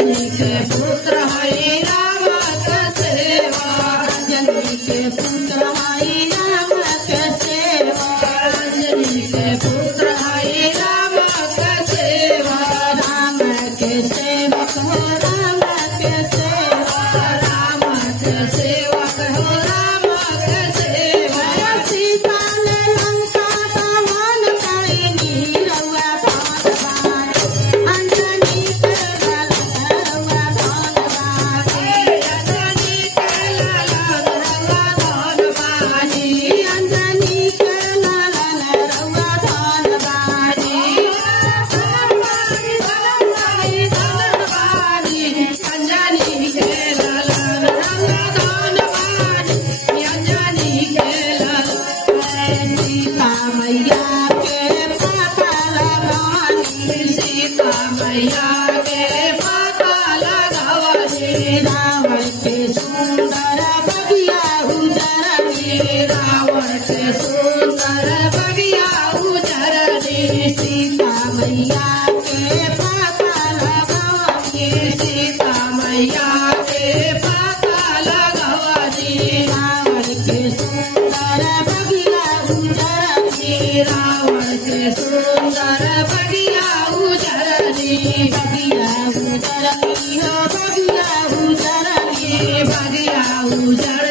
अंजनी के पुत्र हरि राम के सेवा अंजनी के पुत्र हरि राम के सेवा अंजनी के पुत्र हरि राम के सेवा राम के सेवक हो राम के सेवा राम के सेवक हो राम के सेवा सीता ने लंका दहन कईनी रउआ भान अंजनी के लालन रउआ भान अंजनी के लालन रउआ भान अंजनी के लालन रउआ भान अंजनी के लालन रउआ भान अंजनी के लालन सीता मैया के पाता लगानी सीता मैया के पाता लगानी रावण के सुंदर बगिया उजरनी रावण के सुंदर बगिया उजरनी सीता मैया के पाता लगानी सीता मैया के पाता लगानी रावण के सुंदर बगिया उजरनी रावण के सुंदर बगिया उजरनी बगिया उजरनी हो बगिया उजरनी बगिया उजरनी